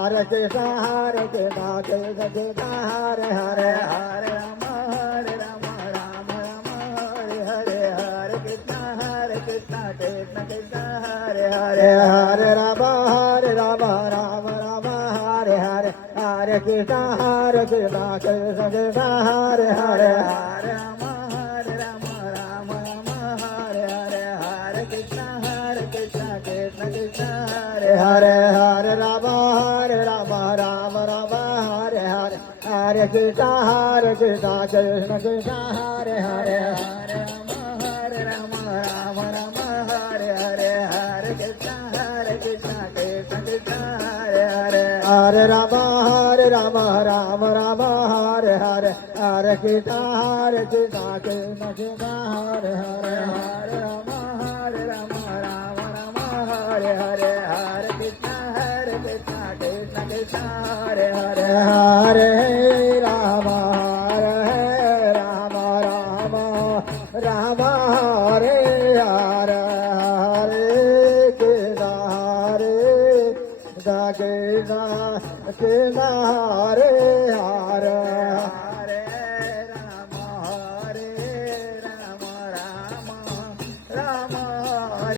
Hare Krishna Krishna Krishna Hare Hare Hare Rama Rama Rama Hare Hare Hare Krishna Krishna Krishna Hare Hare Hare Rama Rama Rama Hare Hare Hare Krishna Krishna Krishna Hare Hare Hare Rama Rama Rama Hare Hare Hare Krishna Krishna Krishna Hare Hare Hare Rama Rama Rama Hare Hare Hare Krishna Krishna Krishna Hare Hare Hare Rama Rama Rama Hare Hare Hare Krishna Krishna Krishna Hare Hare Hare Rama Rama Rama Hare Hare Hare Krishna Krishna Krishna Hare Hare Hare Rama Rama Rama Hare Hare Hare Krishna Krishna Krishna Hare Hare Hare Rama Rama Rama Hare Hare Hare Krishna Krishna Krishna Hare